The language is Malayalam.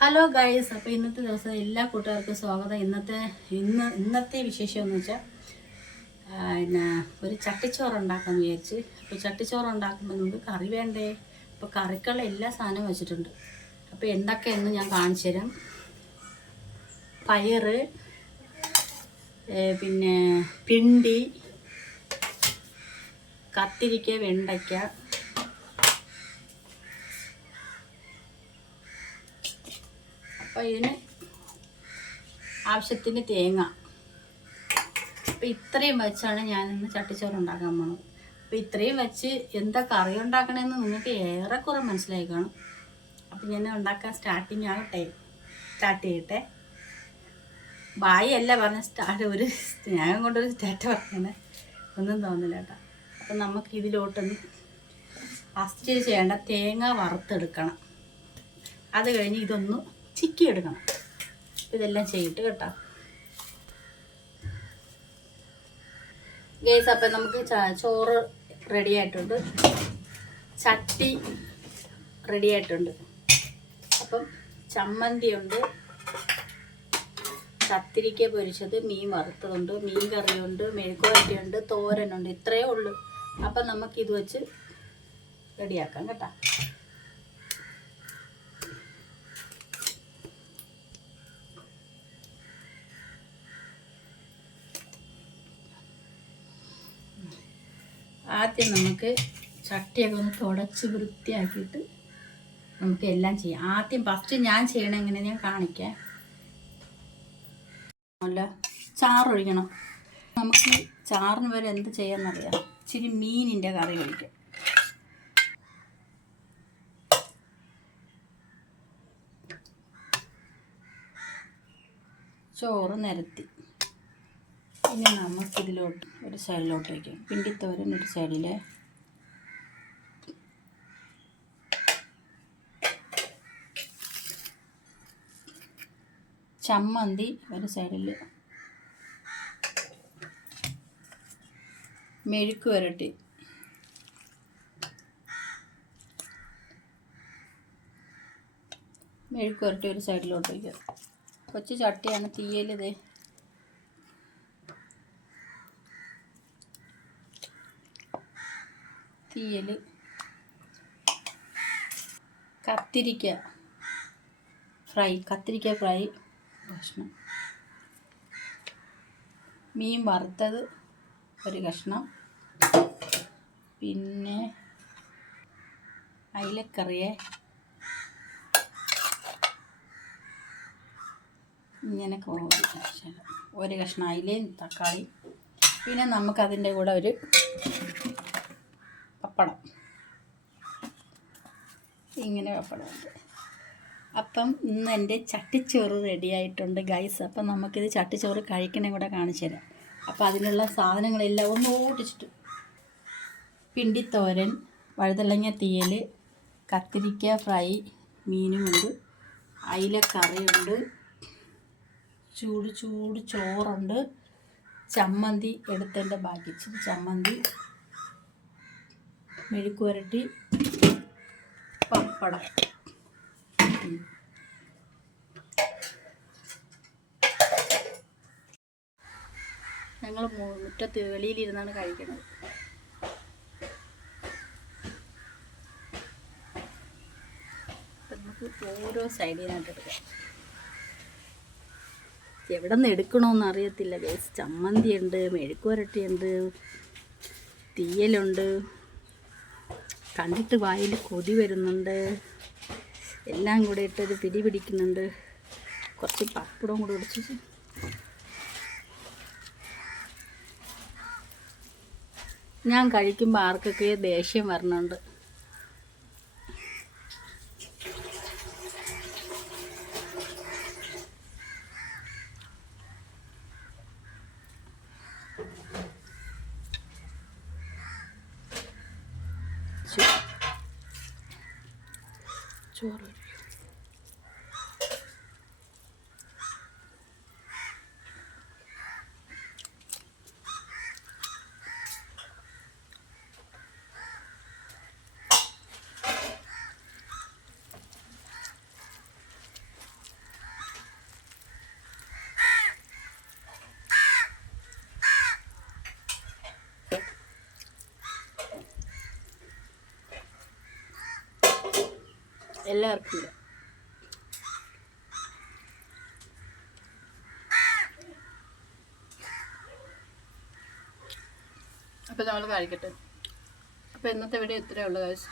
ഹലോ ഗൈസ് അപ്പോൾ ഇന്നത്തെ ദിവസം എല്ലാ കൂട്ടുകാർക്കും സ്വാഗതം. ഇന്നത്തെ ഇന്ന് ഇന്നത്തെ വിശേഷം എന്ന് വെച്ചാൽ പിന്നെ ഒരു ചട്ടിച്ചോറ് ഉണ്ടാക്കാമെന്ന് വിചാരിച്ച്. അപ്പോൾ ചട്ടിച്ചോറ് ഉണ്ടാക്കുമ്പോൾ നമുക്ക് കറി വേണ്ടേ? അപ്പോൾ കറിക്കുള്ള എല്ലാ സാധനവും വെച്ചിട്ടുണ്ട്. അപ്പോൾ എന്തൊക്കെയെന്ന് ഞാൻ കാണിച്ചു തരാം. പയറ് പിന്നെ പിണ്ടി കത്തിരിക്ക വെണ്ടയ്ക്ക അപ്പോൾ ഇതിന് ആവശ്യത്തിന് തേങ്ങ. അപ്പോൾ ഇത്രയും വെച്ചാണ് ഞാനിന്ന് ചട്ടിച്ചോറ് ഉണ്ടാക്കാൻ പോണത്. അപ്പോൾ ഇത്രയും വെച്ച് എന്താ കറി ഉണ്ടാക്കണമെന്ന് നിങ്ങൾക്ക് ഏറെക്കുറെ മനസ്സിലായി കാണും. അപ്പം ഞാൻ ഉണ്ടാക്കാൻ സ്റ്റാർട്ടിങ് ആകട്ടെ സ്റ്റാർട്ട് ചെയ്യട്ടെ. ബായി അല്ല പറഞ്ഞ സ്റ്റാർട്ട് ഒരു സ്നേഹം കൊണ്ടൊരു സ്റ്റാർട്ട് പറഞ്ഞത് ഒന്നും തോന്നില്ല കേട്ടോ അപ്പം നമുക്ക് ഇതിലോട്ടൊന്ന് ഫസ്റ്റ് ചെയ്യേണ്ട തേങ്ങ വറുത്തെടുക്കണം. അത് കഴിഞ്ഞ് ഇതൊന്ന് ചിക്കി എടുക്കണം. ഇതെല്ലാം ചെയ്തിട്ട് കേട്ടോ. ഗേസ് അപ്പം നമുക്ക് ചോറ് റെഡി ആയിട്ടുണ്ട്. ചട്ടി റെഡി ആയിട്ടുണ്ട്. അപ്പം ചമ്മന്തി ഉണ്ട് കത്തിരിക്ക പൊരിച്ചത് മീൻ വറുത്തതുണ്ട് മീൻ കറിയുണ്ട് മെഴുക്കുവരട്ടിയുണ്ട് തോരനുണ്ട് ഇത്രയേ ഉള്ളൂ. അപ്പം നമുക്ക് ഇത് വെച്ച് റെഡിയാക്കാം കേട്ടോ. ആദ്യം നമുക്ക് ചട്ടിയൊക്കെ ഒന്ന് തുടച്ച് വൃത്തിയാക്കിയിട്ട് നമുക്ക് എല്ലാം ചെയ്യാം. ആദ്യം ഫസ്റ്റ് ഞാൻ ചെയ്യണ എങ്ങനെ ഞാൻ കാണിക്കാം. അല്ല ചാറൊഴിക്കണം നമുക്ക് ചാറിന് വരെ എന്ത് ചെയ്യാമെന്നറിയാം ഇച്ചിരി മീനിന്റെ കറി ഒഴിക്കാം ചോറ് നിരത്തി. ഇനി നമുക്കിതിലോട്ട് ഒരു സൈഡിലോട്ട് വയ്ക്കാം പിണ്ടിത്തോരൻ ഒരു സൈഡിൽ ചമ്മന്തി ഒരു സൈഡിൽ മെഴുക്ക് വരട്ടി. മെഴുക്ക് വരട്ടി ഒരു സൈഡിലോട്ട് വയ്ക്കുക കൊച്ചു ചട്ടിയാണ് തീയലിതേ. തീയൽ കത്തിരിക്ക ഫ്രൈ കത്തിരിക്ക ഫ്രൈ ഭക്ഷണം. മീൻ വറുത്തത് ഒരു കഷ്ണം. പിന്നെ അയിലക്കറിയെ ഇങ്ങനെ. ഒരു കഷ്ണം അയിലയും തക്കാളി പിന്നെ നമുക്കതിന്റെ കൂടെ ഒരു പപ്പടം ഇങ്ങനെ പപ്പടമുണ്ട് അപ്പം ഇന്ന് എന്റെ ചട്ടിച്ചോറ് റെഡി ആയിട്ടുണ്ട് ഗൈസ് അപ്പം നമുക്കിത് ചട്ടിച്ചോറ് കഴിക്കണേ കൂടെ കാണിച്ചു തരാം. അപ്പം അതിനുള്ള സാധനങ്ങളെല്ലാം ഒന്ന് ഓടിച്ചിട്ട്. പിണ്ടിത്തോരൻ വഴുതലങ്ങ തീയൽ കത്തിരിക്ക ഫ്രൈ മീനുമുണ്ട് അയില കറിയുണ്ട് ചൂട് ചൂട് ചോറുണ്ട് ചമ്മന്തി എടുത്തതിന്റെ ബാക്കി. ചമ്മന്തി മെഴുക്കുവരട്ടി പപ്പടം. ഞങ്ങൾ മുറ്റത്ത് വെളിയിലിരുന്നാണ് കഴിക്കുന്നത്. നമുക്ക് ഓരോ സൈഡിനായിട്ട് എടുക്കാം. എവിടെ നിന്ന് എടുക്കണമെന്ന് അറിയത്തില്ല. ഗേസ് ചമ്മന്തി ഉണ്ട് മെഴുക്കുവരട്ടിയുണ്ട് തീയലുണ്ട്. കണ്ടിട്ട് വായിൽ കൊതി വരുന്നുണ്ട്. എല്ലാം കൂടെ ഇട്ടൊരു പിടി പിടിക്കുന്നുണ്ട്. കുറച്ച് പപ്പടവും കൂടെ ഒടിച്ച് ഞാൻ കഴിക്കുമ്പോൾ ആർക്കൊക്കെ ദേഷ്യം വരണുണ്ട്. ചോ- ചോറ് എല്ലാവർക്കും ഇല്ല അപ്പോൾ നമ്മൾ കഴിക്കട്ടെ. അപ്പോൾ ഇന്നത്തെ വീഡിയോ ഇത്രയേ ഉള്ളൂ കാശ്